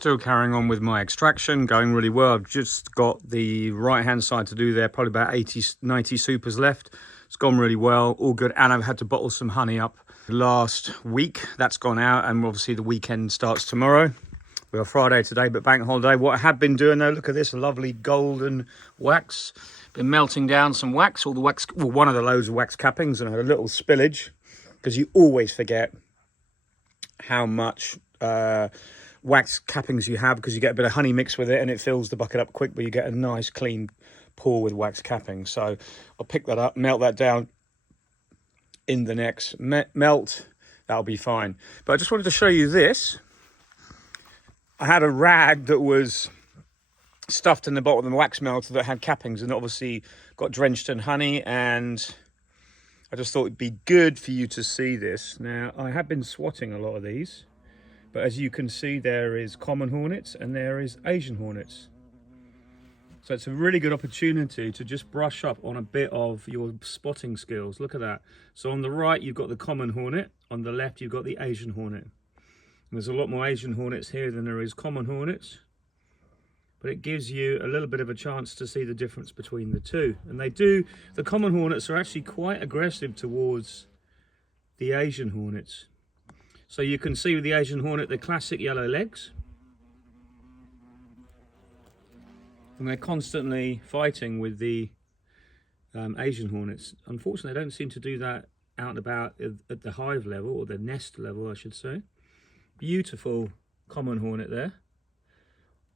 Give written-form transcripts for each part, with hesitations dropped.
Still carrying on with my extraction, going really well. I've just got the right hand side to do there, probably about 80-90 supers left. It's gone really well, all good. And I've had to bottle some honey up last week. That's gone out, and obviously the weekend starts tomorrow. We're Friday today, but bank holiday. What I have been doing though, look at this lovely golden wax. Been melting down some wax, all the wax, well, one of the loads of wax cappings, and I had a little spillage, because you always forget how much wax cappings you have, because you get a bit of honey mixed with it and it fills the bucket up quick, but you get a nice clean pour with wax cappings. So I'll pick that up, melt that down in the next melt. That'll be fine. But I just wanted to show you this. I had a rag that was stuffed in the bottom of the wax melter that had cappings, and obviously got drenched in honey, and I just thought it'd be good for you to see this. Now, I have been swatting a lot of these, but as you can see, there is common hornets and there is Asian hornets. So it's a really good opportunity to just brush up on a bit of your spotting skills. Look at that. So on the right, you've got the common hornet. On the left, you've got the Asian hornet. And there's a lot more Asian hornets here than there is common hornets. But it gives you a little bit of a chance to see the difference between the two. And the common hornets are actually quite aggressive towards the Asian hornets. So you can see with the Asian hornet, the classic yellow legs. And they're constantly fighting with the Asian hornets. Unfortunately, they don't seem to do that out and about at the hive level, or the nest level, I should say. Beautiful common hornet there.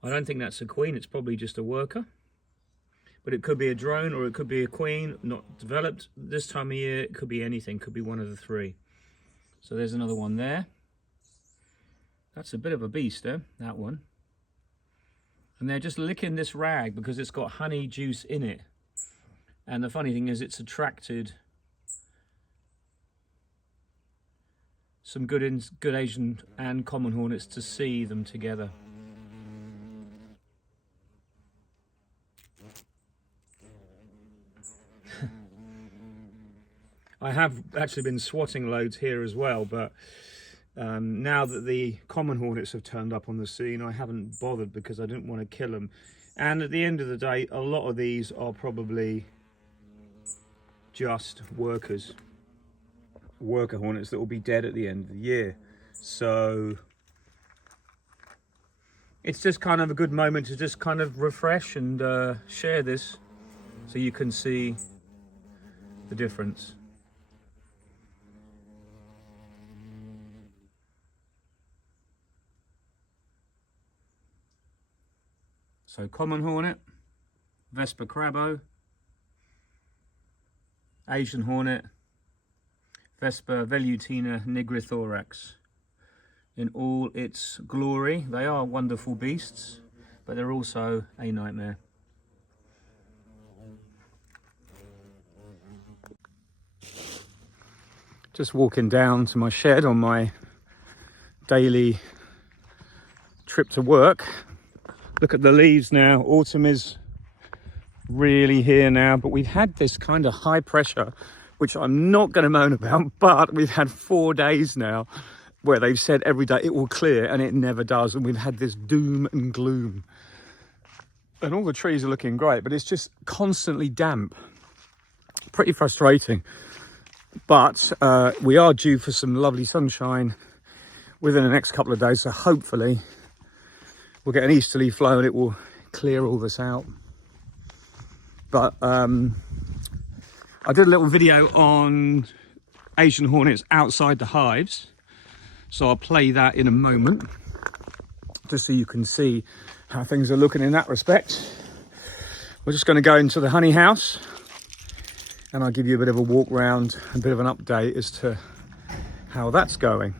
I don't think that's a queen, it's probably just a worker. But it could be a drone, or it could be a queen, not developed this time of year. It could be anything, could be one of the three. So there's another one there. That's a bit of a beast, that one. And they're just licking this rag because it's got honey juice in it. And the funny thing is, it's attracted some good Asian and common hornets to see them together. I have actually been swatting loads here as well, but now that the common hornets have turned up on the scene, I haven't bothered because I didn't want to kill them. And at the end of the day, a lot of these are probably just worker hornets that will be dead at the end of the year. So it's just kind of a good moment to just kind of refresh and share this so you can see the difference. So common hornet, Vespa crabo, Asian hornet, Vespa velutina nigrithorax. In all its glory. They are wonderful beasts, but they're also a nightmare. Just walking down to my shed on my daily trip to work. Look at the leaves now. Autumn is really here now, but we've had this kind of high pressure, which I'm not going to moan about, but we've had 4 days now where they've said every day it will clear, and it never does. And we've had this doom and gloom. And all the trees are looking great, but it's just constantly damp. Pretty frustrating. But we are due for some lovely sunshine within the next couple of days, so hopefully we'll get an easterly flow and it will clear all this out. But I did a little video on Asian hornets outside the hives, so I'll play that in a moment just so you can see how things are looking in that respect. We're just going to go into the honey house and I'll give you a bit of a walk round, a bit of an update as to how that's going.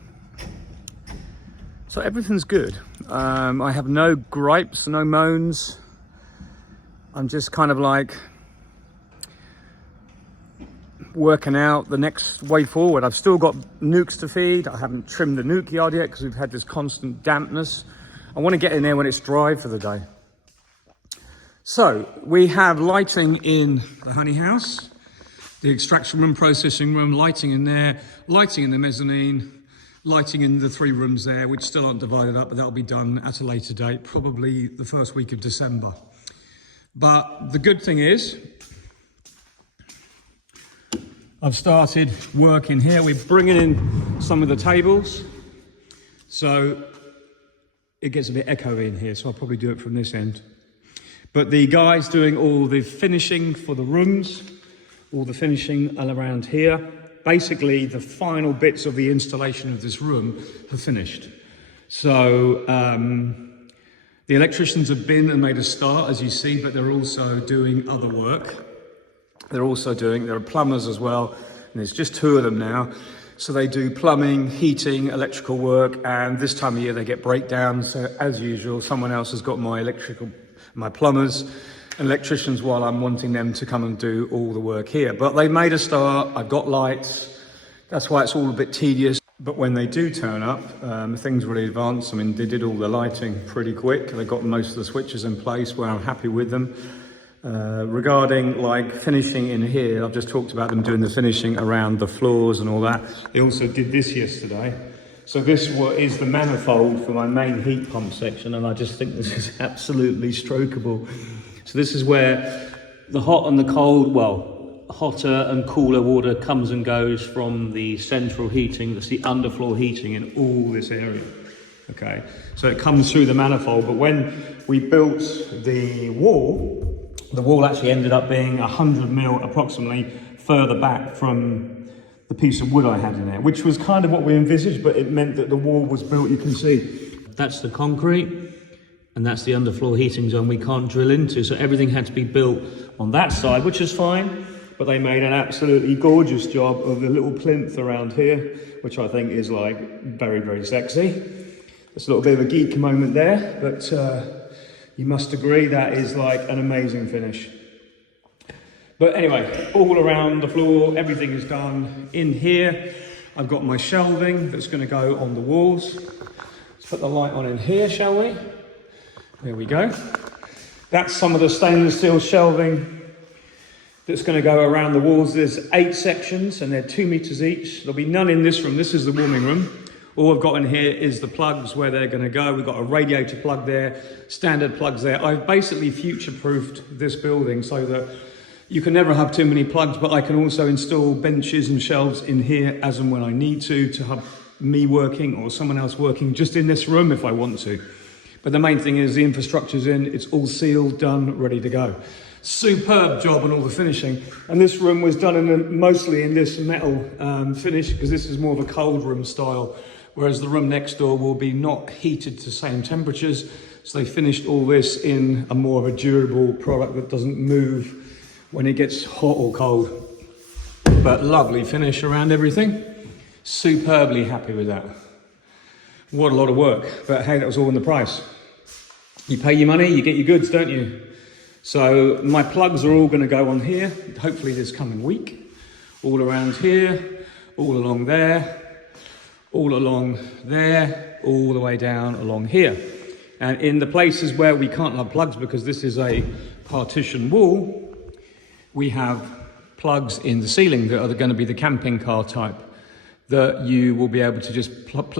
So everything's good. I have no gripes, no moans. I'm just kind of like working out the next way forward. I've still got nukes to feed. I haven't trimmed the nuke yard yet because we've had this constant dampness. I want to get in there when it's dry for the day. So we have lighting in the honey house, the extraction room, processing room, lighting in there, lighting in the mezzanine, lighting in the 3 rooms there, which still aren't divided up, but that'll be done at a later date, probably the first week of December. But the good thing is, I've started working here. We're bringing in some of the tables, so it gets a bit echoey in here, so I'll probably do it from this end. But the guys doing all the finishing for the rooms, all the finishing around here, basically the final bits of the installation of this room have finished. So the electricians have been and made a start, as you see, but they're also doing other work. There are plumbers as well, and there's just 2 of them now. So they do plumbing, heating, electrical work, and this time of year they get breakdowns. So as usual, someone else has got my plumbers and electricians while I'm wanting them to come and do all the work here. But they made a start, I've got lights, that's why it's all a bit tedious. But when they do turn up, things really advance. I mean, they did all the lighting pretty quick. They got most of the switches in place where I'm happy with them. Regarding like finishing in here, I've just talked about them doing the finishing around the floors and all that. They also did this yesterday. So this is the manifold for my main heat pump section, and I just think this is absolutely strokeable. So this is where the hot and the cold, well, hotter and cooler water comes and goes from the central heating. That's the underfloor heating in all this area. Okay, so it comes through the manifold, but when we built the wall actually ended up being 100 mil approximately further back from the piece of wood I had in there, which was kind of what we envisaged, but it meant that the wall was built, you can see. That's the concrete, and that's the underfloor heating zone we can't drill into, so everything had to be built on that side, which is fine, but they made an absolutely gorgeous job of the little plinth around here, which I think is like very, very sexy. It's a little bit of a geek moment there, but you must agree that is like an amazing finish. But anyway, all around the floor, everything is done. In here, I've got my shelving that's going to go on the walls. Let's put the light on in here, shall we? There we go. That's some of the stainless steel shelving that's going to go around the walls. There's 8 sections and they're 2 meters each. There'll be none in this room. This is the warming room. All I've got in here is the plugs where they're going to go. We've got a radiator plug there, standard plugs there. I've basically future-proofed this building so that you can never have too many plugs, but I can also install benches and shelves in here as and when I need to have me working or someone else working just in this room if I want to. But the main thing is the infrastructure's in, it's all sealed, done, ready to go. Superb job on all the finishing. And this room was done mostly in this metal finish, because this is more of a cold room style, whereas the room next door will be not heated to the same temperatures. So they finished all this in a more of a durable product that doesn't move when it gets hot or cold. But lovely finish around everything. Superbly happy with that. What a lot of work, but hey, that was all in the price. You pay your money, you get your goods, don't you? So my plugs are all going to go on here, hopefully this coming week. All around here, all along there, all along there, all the way down along here. And in the places where we can't have plugs because this is a partition wall, we have plugs in the ceiling that are going to be the camping car type that you will be able to just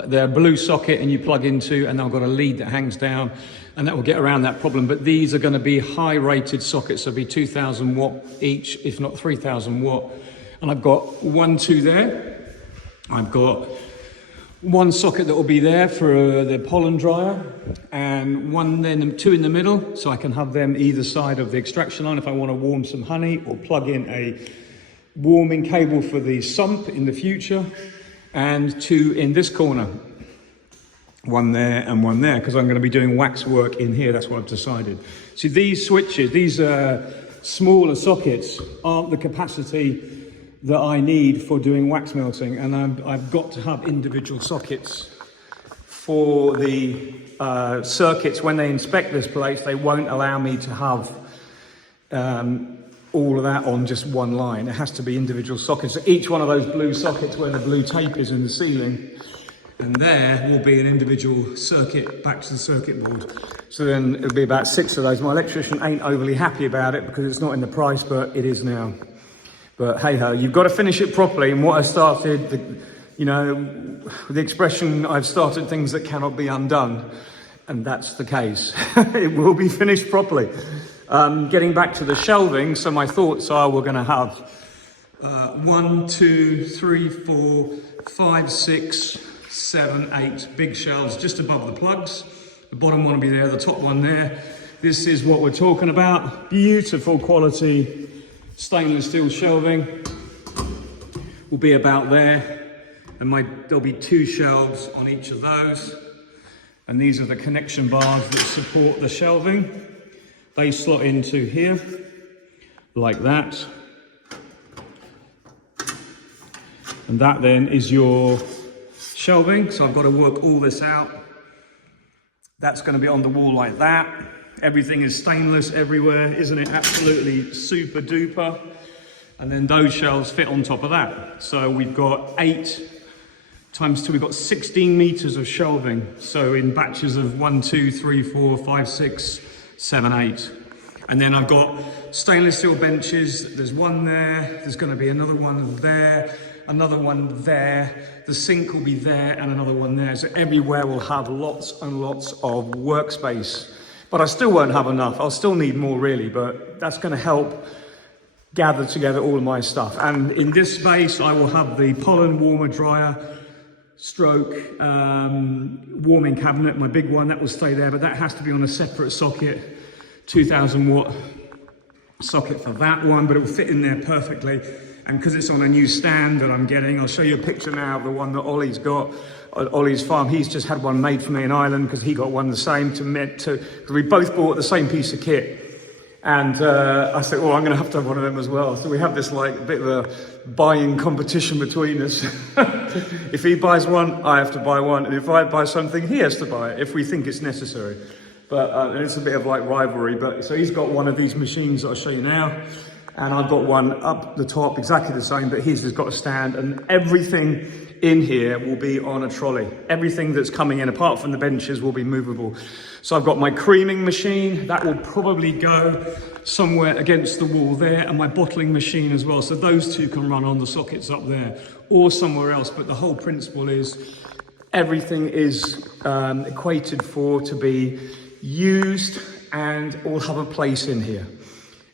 they're a blue socket and you plug into, and they've got a lead that hangs down, and that will get around that problem. But these are going to be high rated sockets, so it'll be 2,000 watt each, if not 3,000 watt. And I've got 1, 2 there. I've got 1 socket that will be there for the pollen dryer, and 1 then 2 in the middle, so I can have them either side of the extraction line if I want to warm some honey, or plug in a warming cable for the sump in the future, and 2 in this corner. 1 there and 1 there, because I'm going to be doing wax work in here. That's what I've decided. See, these switches, these smaller sockets aren't the capacity that I need for doing wax melting, and I've got to have individual sockets for the circuits. When they inspect this place, they won't allow me to have all of that on just 1 line. It has to be individual sockets. So each one of those blue sockets where the blue tape is in the ceiling, and there will be an individual circuit back to the circuit board. So then it'll be about 6 of those. My electrician ain't overly happy about it because it's not in the price, but it is now. But hey ho, you've got to finish it properly. And what I started, You know, the expression, I've started things that cannot be undone, and that's the case. It will be finished properly. Getting back to the shelving, so my thoughts are we're going to have 1, 2, 3, 4, 5, 6, 7, 8 big shelves just above the plugs. The bottom one will be there, the top one there. This is what we're talking about. Beautiful quality stainless steel shelving. Will be about there. And there'll be 2 shelves on each of those. And these are the connection bars that support the shelving. They slot into here, like that. And that then is your shelving. So I've got to work all this out. That's going to be on the wall like that. Everything is stainless everywhere, isn't it? Absolutely super duper. And then those shelves fit on top of that. So we've got 8 times 2, we've got 16 meters of shelving. So in batches of 1, 2, 3, 4, 5, 6, 7, 8. And then I've got stainless steel benches. There's one there. There's going to be another one there. Another one there. The sink will be there and another one there. So everywhere will have lots and lots of workspace. But I still won't have enough. I'll still need more really, but that's going to help gather together all of my stuff. And in this space, I will have the pollen warmer dryer stroke warming cabinet, my big one, that will stay there, but that has to be on a separate socket, 2000 watt socket for that one, but it will fit in there perfectly. And because it's on a new stand that I'm getting, I'll show you a picture now of the one that Ollie's got at Ollie's farm. He's just had one made for me in Ireland because he got one the same because we both bought the same piece of kit. And I said, well, I'm going to have one of them as well. So we have this like a bit of a buying competition between us. If he buys one, I have to buy one. And if I buy something, he has to buy it if we think it's necessary. But it's a bit of like rivalry. But so he's got one of these machines that I'll show you now. And I've got one up the top, exactly the same, but his has got a stand. And everything in here will be on a trolley. Everything that's coming in, apart from the benches, will be movable. So I've got my creaming machine. That will probably go somewhere against the wall there, and my bottling machine as well. So those 2 can run on the sockets up there or somewhere else. But the whole principle is everything is equated for to be used and all have a place in here.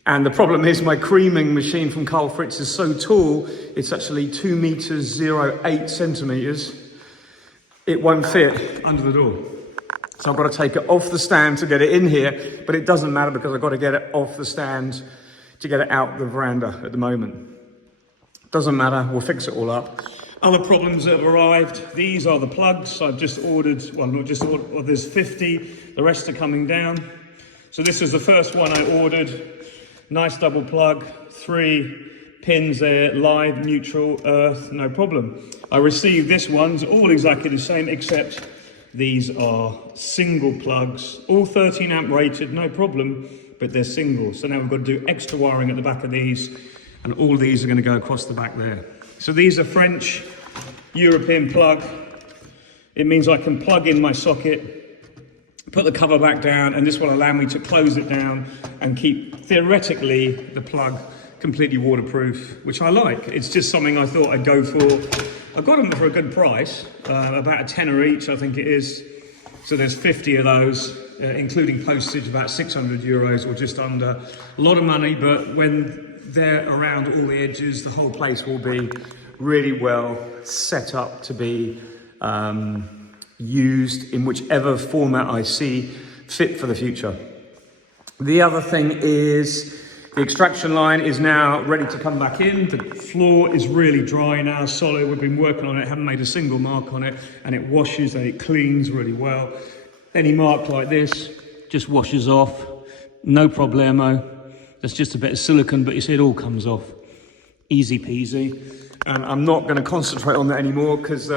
And the problem is my creaming machine from Carl Fritz is so tall, it's actually 2 meters, 0.8 centimeters. It won't fit under the door. So I've got to take it off the stand to get it in here, but it doesn't matter because I've got to get it off the stand to get it out the veranda at the moment. Doesn't matter, we'll fix it all up. Other problems that have arrived, these are the plugs. I've just ordered, well, not just ordered, well, there's 50, the rest are coming down. So this is the first one I ordered. Nice double plug, 3 pins there, live, neutral, earth, no problem. I received this one's all exactly the same, except these are single plugs, all 13 amp rated, no problem, but they're single. So now we've got to do extra wiring at the back of these, and all these are going to go across the back there. So these are French European plug. It means I can plug in my socket, put the cover back down, and this will allow me to close it down and keep, theoretically, the plug completely waterproof, which I like. It's just something I thought I'd go for. I got them for a good price, about a tenner each, I think it is. So there's 50 of those, including postage, about 600 euros or just under. A lot of money, but when they're around all the edges, the whole place will be really well set up to be used in whichever format I see fit for the future. The other thing is the extraction line is now ready to come back in. The floor is really dry now, solid. We've been working on it, haven't made a single mark on it, and it washes and it cleans really well. Any mark like this just washes off, no problemo. There's just a bit of silicone, but you see it all comes off. Easy peasy. And I'm not going to concentrate on that anymore because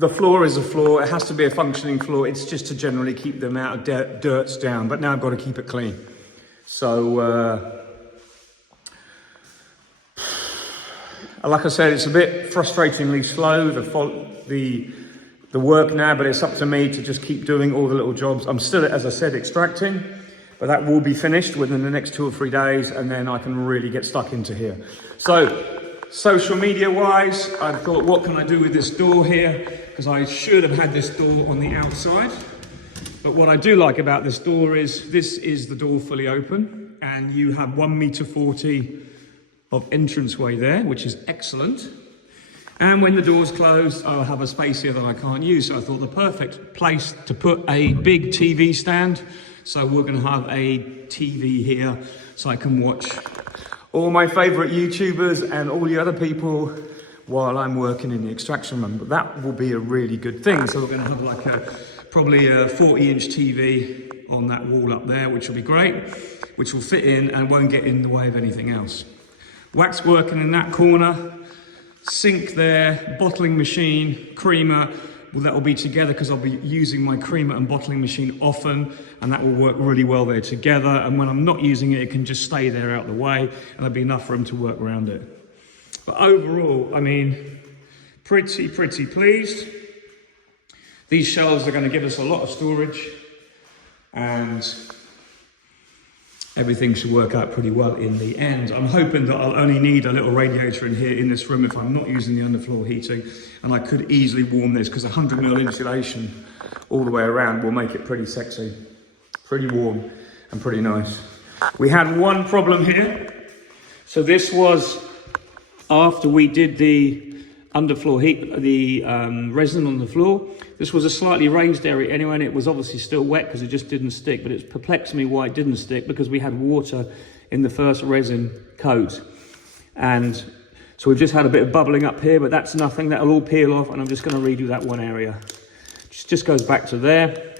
the floor is a floor. It has to be a functioning floor. It's just to generally keep the amount of dirts down. But now I've got to keep it clean. So, like I said, it's a bit frustratingly slow, the work now, but it's up to me to just keep doing all the little jobs. I'm still, as I said, extracting, but that will be finished within the next 2 or 3 days, and then I can really get stuck into here. So, social media wise, I thought, what can I do with this door here? Because I should have had this door on the outside. But what I do like about this door is, this is the door fully open, and you have 1.40 meters of entranceway there, which is excellent. And when the door's closed, I'll have a space here that I can't use. So I thought the perfect place to put a big TV stand. So we're going to have a TV here so I can watch all my favorite YouTubers and all the other people while I'm working in the extraction room. But that will be a really good thing. So we're going to have like probably a 40-inch TV on that wall up there, which will be great, which will fit in and won't get in the way of anything else. Wax working in that corner. Sink there, bottling machine, creamer, well, that will be together because I'll be using my creamer and bottling machine often, and that will work really well there together. And when I'm not using it, it can just stay there out the way, and there'll be enough room to work around it. But overall, I mean, pretty pleased. These shelves are going to give us a lot of storage, and everything should work out pretty well in the end. I'm hoping that I'll only need a little radiator in here in this room if I'm not using the underfloor heating, and I could easily warm this because 100mm insulation all the way around will make it pretty sexy, pretty warm and pretty nice. We had one problem here. So this was after we did the underfloor heat, the resin on the floor. This was a slightly raised area anyway, and it was obviously still wet because it just didn't stick, but it's perplexed me why it didn't stick, because we had water in the first resin coat. And so we've just had a bit of bubbling up here, but that's nothing, that'll all peel off, and I'm just going to redo that one area. Just goes back to there,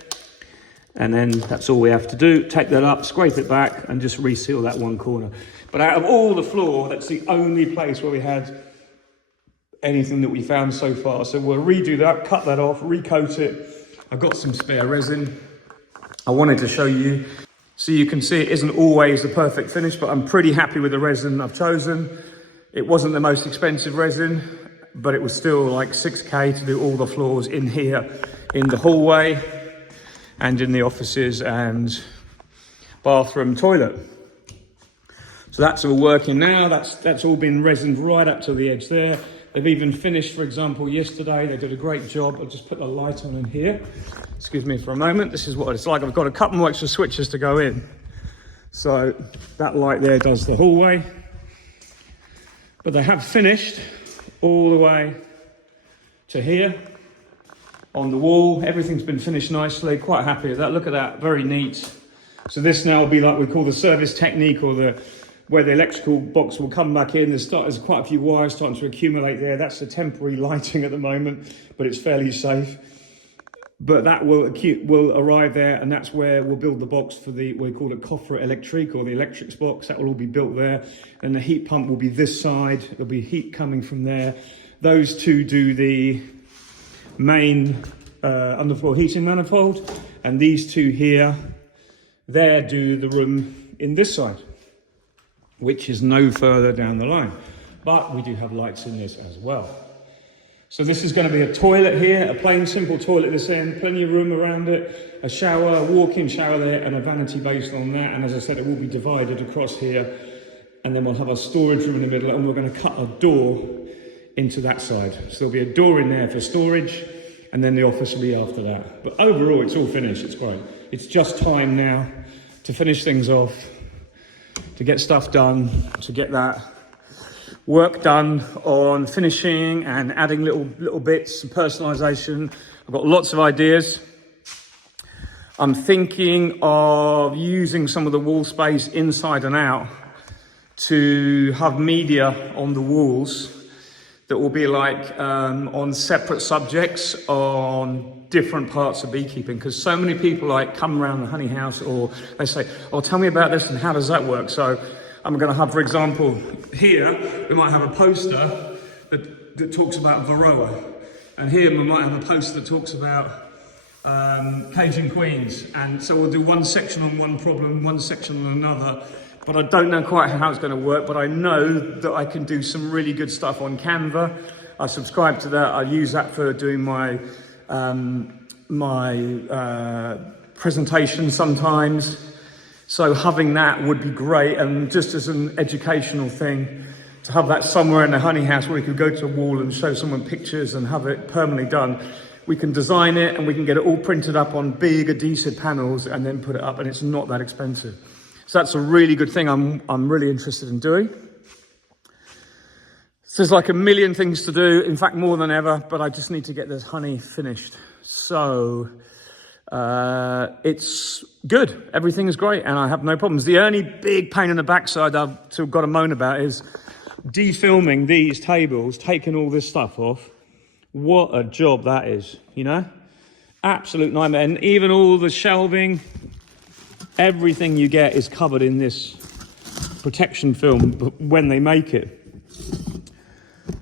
and then that's all we have to do. Take that up, scrape it back, and just reseal that one corner. But out of all the floor, that's the only place where we had anything that we found so far. So we'll redo that, cut that off, recoat it. I've got some spare resin I wanted to show you. So you can see it isn't always the perfect finish, but I'm pretty happy with the resin I've chosen. It wasn't the most expensive resin, but it was still like 6K to do all the floors in here, in the hallway and in the offices and bathroom, toilet. So that's all working now. That's all been resined right up to the edge there. They've even finished, for example, yesterday. They did a great job. I'll just put the light on in here. Excuse me for a moment. This is what it's like. I've got a couple more extra switches to go in. So that light there does the hallway. But they have finished all the way to here on the wall. Everything's been finished nicely. Quite happy with that. Look at that. Very neat. So this now will be like we call the service technique, or where the electrical box will come back in. There's quite a few wires starting to accumulate there. That's the temporary lighting at the moment, but it's fairly safe. But that will arrive there, and that's where we'll build the box for the, we call it coffre électrique, or the electrics box. That will all be built there. And the heat pump will be this side. There'll be heat coming from there. Those two do the main underfloor heating manifold, and these two here, there do the room in this side, which is no further down the line. But we do have lights in this as well. So this is going to be a toilet here, a plain simple toilet this end, plenty of room around it, a shower, a walk-in shower there, and a vanity based on that. And as I said, it will be divided across here, and then we'll have a storage room in the middle, and we're going to cut a door into that side. So there'll be a door in there for storage, and then the office will be after that. But overall, it's all finished. It's great. It's just time now to finish things off, to get stuff done, to get that work done on finishing and adding little bits and personalization. I've got lots of ideas. I'm thinking of using some of the wall space inside and out to have media on the walls that will be like on separate subjects on different parts of beekeeping, because so many people like come around the honey house, or they say, oh, tell me about this and how does that work? So I'm going to have, for example, here we might have a poster that talks about Varroa, and here we might have a poster that talks about Cajun queens, and so we'll do one section on one problem, one section on another. But I don't know quite how it's going to work, but I know that I can do some really good stuff on Canva. I subscribe to that. I use that for doing my presentation sometimes. So having that would be great, and just as an educational thing to have that somewhere in the honey house where we could go to a wall and show someone pictures and have it permanently done. We can design it and we can get it all printed up on big adhesive panels and then put it up, and it's not that expensive. So that's a really good thing I'm really interested in doing. So there's like a million things to do, in fact more than ever, but I just need to get this honey finished. So it's good, everything is great, and I have no problems. The only big pain in the backside I've sort of got to moan about is defilming these tables, taking all this stuff off. What a job that is, you know? Absolute nightmare. And even all the shelving, everything you get is covered in this protection film when they make it.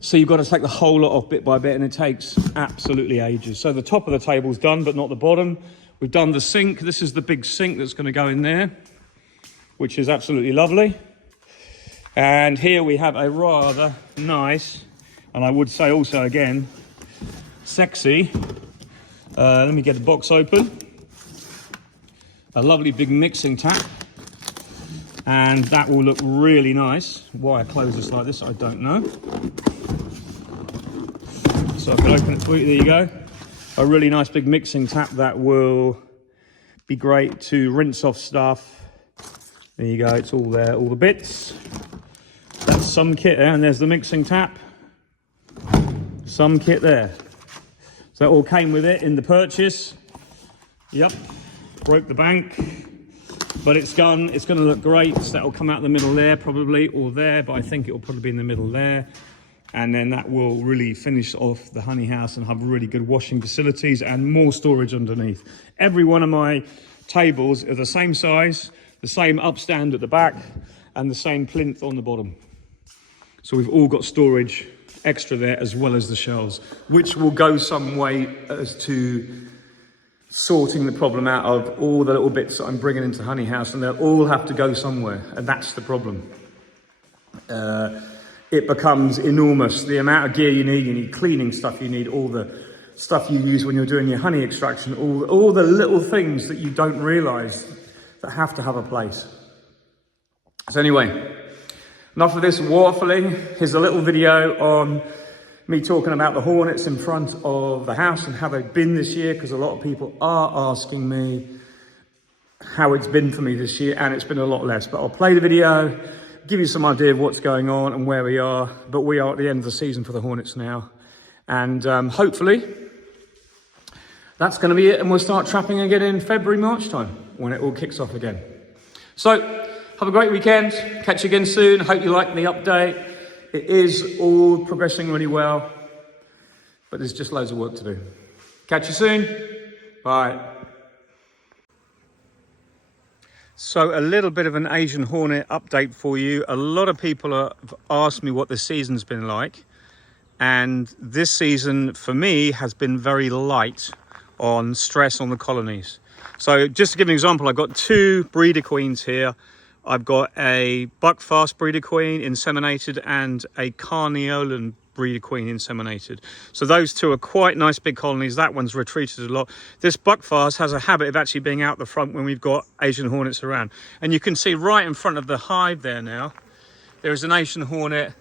So you've got to take the whole lot off bit by bit, and it takes absolutely ages. So the top of the table's done, but not the bottom. We've done the sink. This is the big sink that's going to go in there, which is absolutely lovely. And here we have a rather nice, and I would say also again, sexy. Let me get the box open. A lovely big mixing tap. And that will look really nice. Why I close this like this, I don't know. So I can open it for you, there you go. A really nice big mixing tap that will be great to rinse off stuff. There you go, it's all there, all the bits. That's some kit there, and there's the mixing tap. Some kit there. So that all came with it in the purchase. Yep, broke the bank. But it's gone, it's gonna look great. So that'll come out the middle there probably, or there, but I think it'll probably be in the middle there. And then that will really finish off the honey house and have really good washing facilities and more storage underneath. Every one of my tables are the same size, the same upstand at the back, and the same plinth on the bottom. So we've all got storage extra there as well as the shelves, which will go some way as to sorting the problem out of all the little bits that I'm bringing into honey house, and they'll all have to go somewhere, and that's the problem. It becomes enormous. The amount of gear you need cleaning stuff, you need all the stuff you use when you're doing your honey extraction, all the little things that you don't realize that have to have a place. So anyway, enough of this waffling. Here's a little video on me talking about the Hornets in front of the house and how they've been this year, because a lot of people are asking me how it's been for me this year, and it's been a lot less. But I'll play the video, give you some idea of what's going on and where we are. But we are at the end of the season for the Hornets now. And hopefully that's going to be it. And we'll start trapping again in February, March time when it all kicks off again. So have a great weekend. Catch you again soon. Hope you like the update. It is all progressing really well, but there's just loads of work to do. Catch you soon. Bye. So a little bit of an Asian Hornet update for you. A lot of people have asked me what the season's been like. And this season for me has been very light on stress on the colonies. So just to give an example, I've got 2 breeder queens here. I've got a Buckfast breeder queen inseminated and a Carniolan breeder queen inseminated. So those 2 are quite nice big colonies. That one's retreated a lot. This Buckfast has a habit of actually being out the front when we've got Asian Hornets around. And you can see right in front of the hive there now, there is an Asian Hornet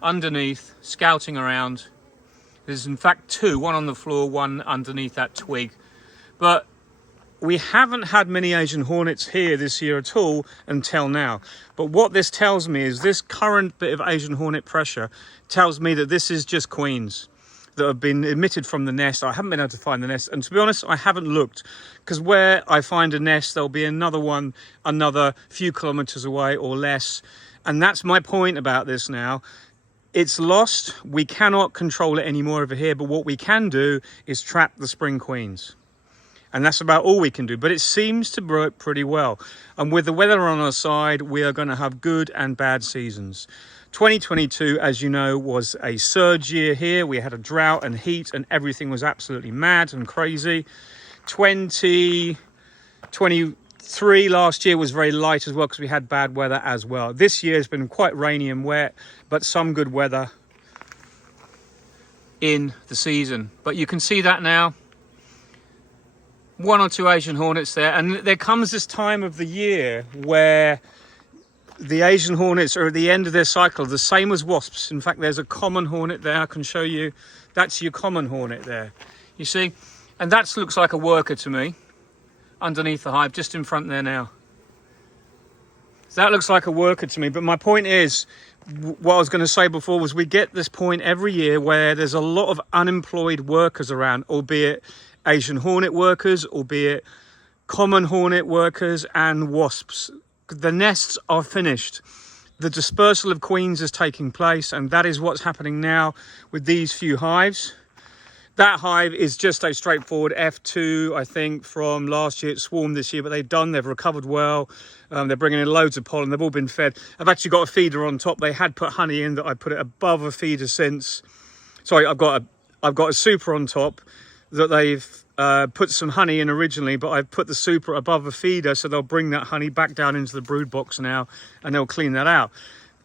underneath, scouting around. There's in fact 2, one on the floor, one underneath that twig. But we haven't had many Asian Hornets here this year at all until now. But what this tells me is this current bit of Asian Hornet pressure tells me that this is just queens that have been emitted from the nest. I haven't been able to find the nest. And to be honest, I haven't looked, because where I find a nest, there'll be another one, another few kilometers away or less. And that's my point about this now. It's lost. We cannot control it anymore over here. But what we can do is trap the spring queens. And that's about all we can do. But it seems to work pretty well. And with the weather on our side, we are going to have good and bad seasons. 2022, as you know, was a surge year here. We had a drought and heat and everything was absolutely mad and crazy. 2023 last year was very light as well because we had bad weather as well. This year has been quite rainy and wet, but some good weather in the season. But you can see that now. 1 or 2 Asian Hornets there, and there comes this time of the year where the Asian hornets are at the end of their cycle, the same as wasps. In fact, there's a common hornet there. I can show you. That's your common hornet there. You see? And that looks like a worker to me underneath the hive, just in front there now. So that looks like a worker to me. But my point is, what I was going to say before was we get this point every year where there's a lot of unemployed workers around, albeit Asian hornet workers, albeit common hornet workers and wasps. The nests are finished. The dispersal of queens is taking place, and that is what's happening now with these few hives. That hive is just a straightforward F2, I think, from last year. It swarmed this year, but they've recovered well. They're bringing in loads of pollen. They've all been fed. I've actually got a feeder on top. They had put honey in that I put it above a feeder since. Sorry, I've got a super on top that they've put some honey in originally, but I've put the super above a feeder, so they'll bring that honey back down into the brood box now, and they'll clean that out.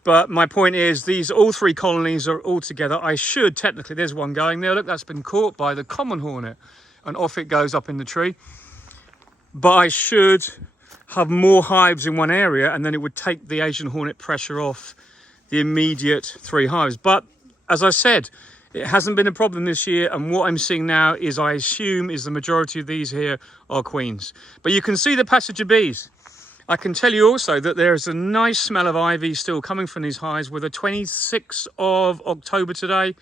But my point is, all three colonies are all together. I should technically, there's one going there. Look, that's been caught by the common hornet, and off it goes up in the tree. But I should have more hives in one area, and then it would take the Asian hornet pressure off the immediate 3 hives. But as I said, it hasn't been a problem this year, and what I'm seeing now is, I assume, is the majority of these here are queens. But you can see the passage of bees. I can tell you also that there's a nice smell of ivy still coming from these hives. With the 26th of October today,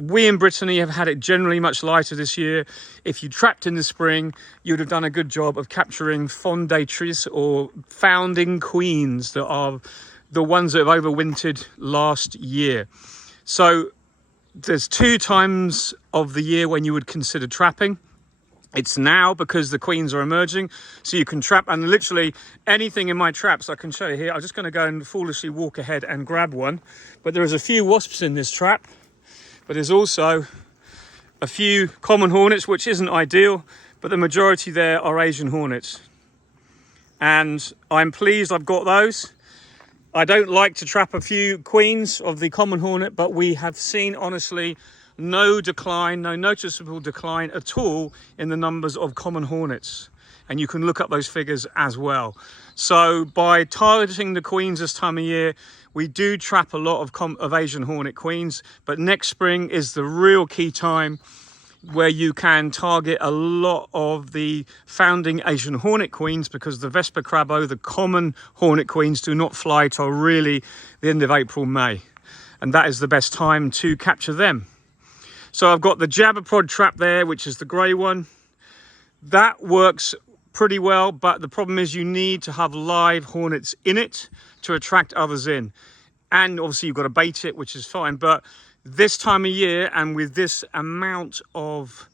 we in Brittany have had it generally much lighter this year. If you trapped in the spring, you'd have done a good job of capturing fondatrices, or founding queens, that are the ones that have overwintered last year. So there's 2 times of the year when you would consider trapping. It's now, because the queens are emerging, so you can trap, and literally anything in my traps I can show you here. I'm just going to go and foolishly walk ahead and grab one. But there is a few wasps in this trap, but there's also a few common hornets, which isn't ideal, but the majority there are Asian hornets. And I'm pleased I've got those. I don't like to trap a few queens of the common hornet, but we have seen, honestly, no decline, no noticeable decline at all in the numbers of common hornets. And you can look up those figures as well. So by targeting the queens this time of year, we do trap a lot of Asian hornet queens. But next spring is the real key time where you can target a lot of the founding Asian hornet queens, because the Vespa Crabo, the common hornet queens, do not fly till really the end of April, May. And that is the best time to capture them. So I've got the Jabberprod trap there, which is the grey one. That works pretty well, but the problem is you need to have live hornets in it to attract others in. And obviously you've got to bait it, which is fine. But this time of year, and with this amount of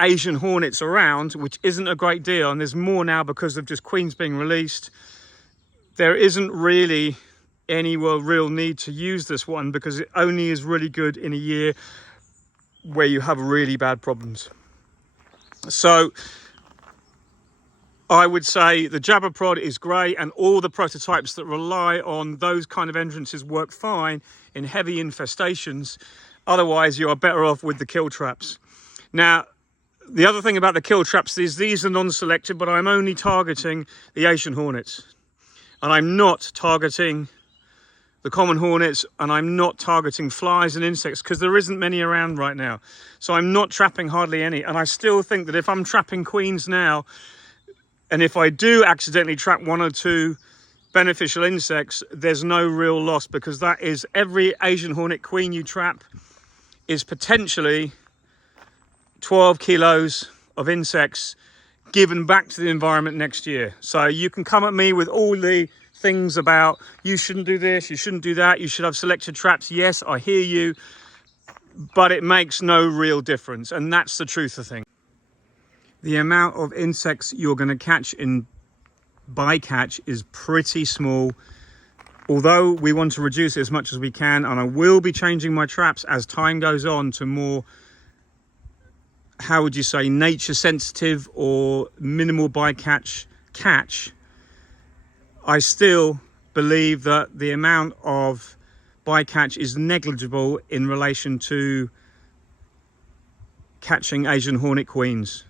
Asian hornets around, which isn't a great deal, and there's more now because of just queens being released, there isn't really any real need to use this one, because it only is really good in a year where you have really bad problems. So I would say the Jabberprod is great, and all the prototypes that rely on those kind of entrances work fine in heavy infestations. Otherwise, you are better off with the kill traps. Now, the other thing about the kill traps is these are non-selective, but I'm only targeting the Asian hornets. And I'm not targeting the common hornets, and I'm not targeting flies and insects, because there isn't many around right now. So I'm not trapping hardly any. And I still think that if I'm trapping queens now, and if I do accidentally trap 1 or 2 beneficial insects, there's no real loss, because that is, every Asian hornet queen you trap is potentially 12 kilos of insects given back to the environment next year. So you can come at me with all the things about you shouldn't do this, you shouldn't do that, you should have selected traps. Yes, I hear you, but it makes no real difference, and that's the truth of things. The amount of insects you're going to catch in bycatch is pretty small, although we want to reduce it as much as we can, and I will be changing my traps as time goes on to more, how would you say, nature sensitive or minimal bycatch catch. I still believe that the amount of bycatch is negligible in relation to catching Asian hornet queens.